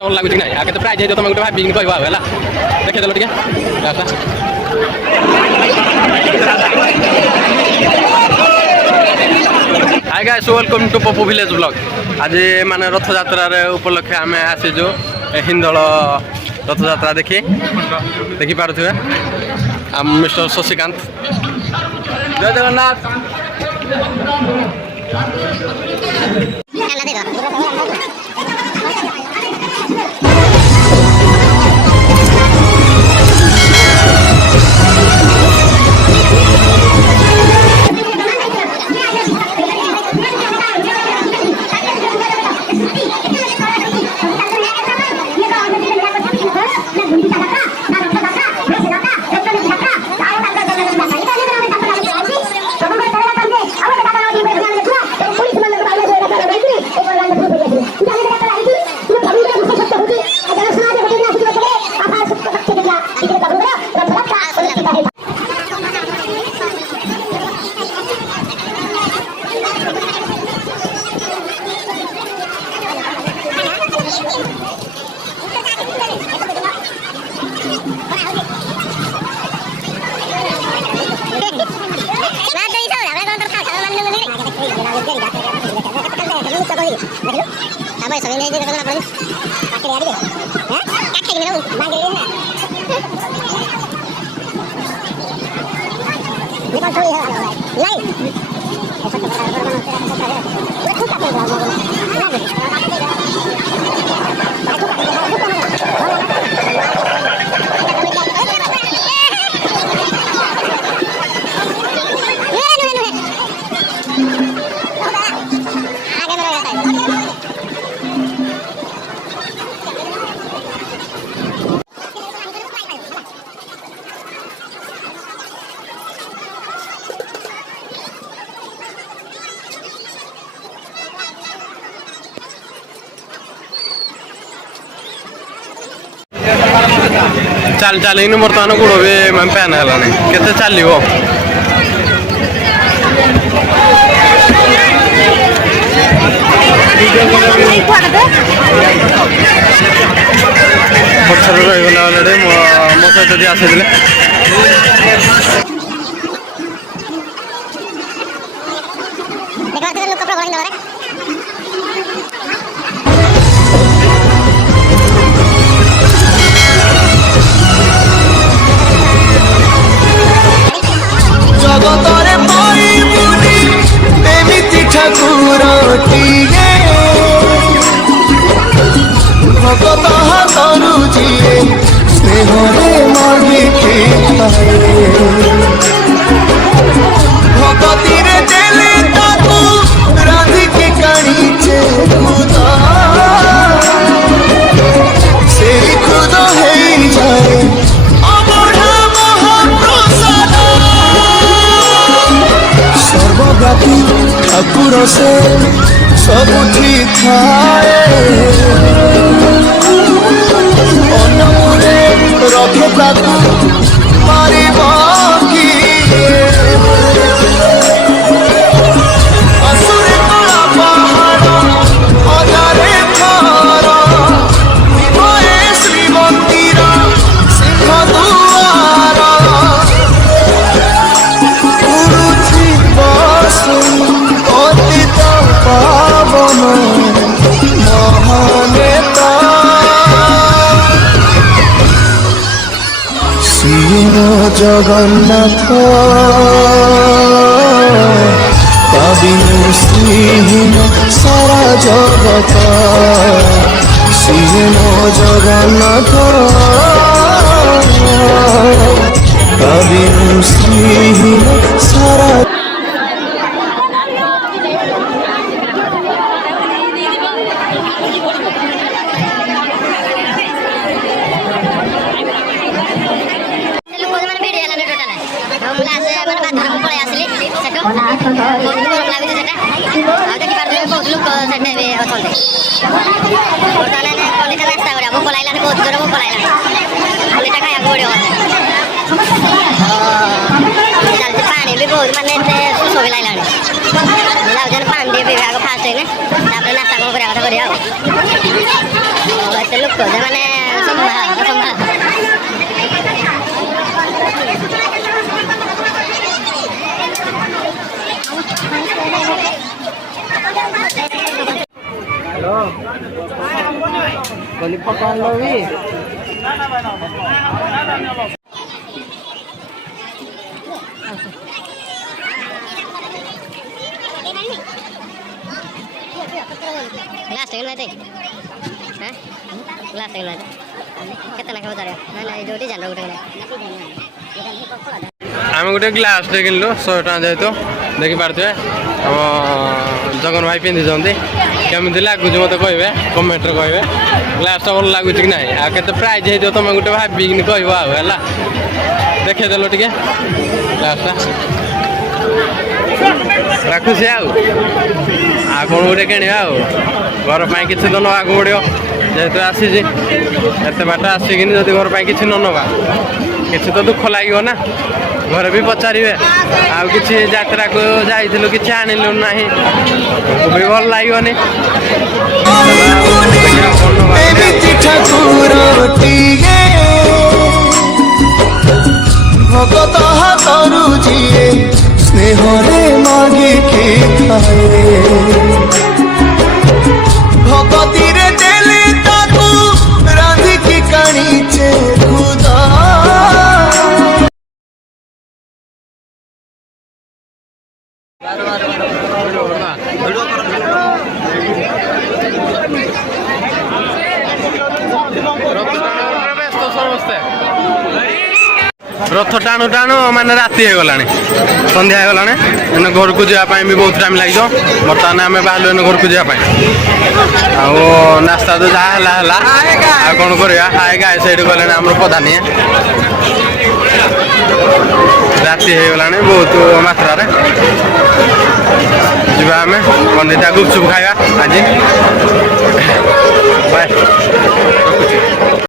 ଭଲ ଲାଗୁଛି କି ନାହିଁ ଆଉ କେତେ ପ୍ରାଇସ୍ ହେଇଥିବ ତମେ ଗୋଟେ ଭାବିକି କହିବ ଆଉ ହେଲା ଦେଖେଇଦେଲ ଟିକେ hi guys welcome to Pappu village blog आज माने रथयात्रार उपलक्षे आम आसीजु हिंदल रथयात्रा देखी पारे मिस्टर शशिकांत जय जगन्नाथ चल चल इन बर्तमान गोड़ भी पैन है के चलो पछर रहीगला अलरेडी मो सहित आसी जगतरे पाइबुनी एमिति ठाकुरटिए भगत हातरु जिए स्नेहरे मागिके भगतिरे देले ताकू राधिके काणीचे खुदा से खुद हेई जाए सर्वव्यापी ठाकुर से सबुठी थाए अनमुरे रखे ताकू मारी बाकी असुरे कला पहाड़ हजारे थारा विभये श्री मंदिर सिंह दुआरा पतित पावन महानेता श्रीम जगन्नाथ कविनु श्रीहीन सारा जगत श्रीम जगन्नाथ कविनु श्रीहीन सारा पानी भी बहुत माने सुसो भी लाइलानी पानी विभाग फास्ट है नास्ता कौन कर କହୁଛେ ମାନେ ସମ୍ଭାଳ ଗ୍ଲାସ୍ ହେଇଗଲା ଏତେ ଗ୍ଲାସ୍ ହେଇଗଲା କେତେ ଲେଖା ପଚାରିବା ନାଇଁ ନାଇଁ ଯୋଉଠି ଜାଣିବ ଗୋଟେ ଆମେ ଗୋଟେ ଗ୍ଲାସ୍ଟେ କିଣିଲୁ 100 ଟଙ୍କା ଯେହେତୁ ଦେଖିପାରୁଥିବେ ଆମ ଜଗନ ଭାଇ ପିନ୍ଧିଛନ୍ତି କେମିତି ଲାଗୁଛି ମୋତେ କହିବେ କମେଣ୍ଟରେ କହିବେ ଗ୍ଲାସ୍ଟା ଭଲ ଲାଗୁଛି କି ନାହିଁ ଆଉ କେତେ ପ୍ରାଇଜ୍ ହେଇଥିବ ତମେ ଗୋଟେ ଭାବିକିନି କହିବ ଆଉ ହେଲା ଦେଖେଇଦେଲ ଟିକେ ଗ୍ଲାସ୍ଟା ରଖୁଛି ଆଉ କ'ଣ ଗୋଟେ କିଣିବା ଆଉ ଘର ପାଇଁ କିଛି ତ ନେବାକୁ ପଡ଼ିବ ଯେହେତୁ ଆସିଛି ଏତେ ବାଟ ଆସିକିନି ଯଦି ଘର ପାଇଁ କିଛି ନ ନେବା କିଛି ତ ଦୁଃଖ ଲାଗିବ ନା ଘରେ ବି ପଚାରିବେ ଆଉ କିଛି ଯାତ୍ରାକୁ ଯାଇଥିଲୁ କିଛି ଆଣିଲୁ ନାହିଁ ବି ଭଲ ଲାଗିବନି ଏମିତି ଠାକୁରଟିଏ ଭଗତ ହାତରୁ ଯିଏ ସ୍ନେହରେ ମାଗିକି ଖାଏ ଭଗତିରେ ଦେଲେ ତାକୁ ରାନ୍ଧିକି କାଣିଛେ ଖୁଦା ରଥ ଟାଣୁ ଟାଣୁ ମାନେ ରାତି ହେଇଗଲାଣି ସନ୍ଧ୍ୟା ହେଇଗଲାଣି ଏନେ ଘରକୁ ଯିବା ପାଇଁ ବି ବହୁତ ଟାଇମ୍ ଲାଗିବ ବର୍ତ୍ତମାନ ଆମେ ବାହାରିଲୁ ଏନେ ଘରକୁ ଯିବା ପାଇଁ ଆଉ ନାସ୍ତା ତ ଯାହା ହେଲା ହେଲା ଆଉ କ'ଣ କରିବା ହାଏ ଗାଏ ସେଇଠି ଗଲେଣି ଆମର ପ୍ରଧାନିଆ ରାତି ହେଇଗଲାଣି ବହୁତ ମାତ୍ରାରେ ଯିବା ଆମେ କଣ୍ଡିଟା ଗୁପଚୁପ ଖାଇବା ଆଜି ବାଏ।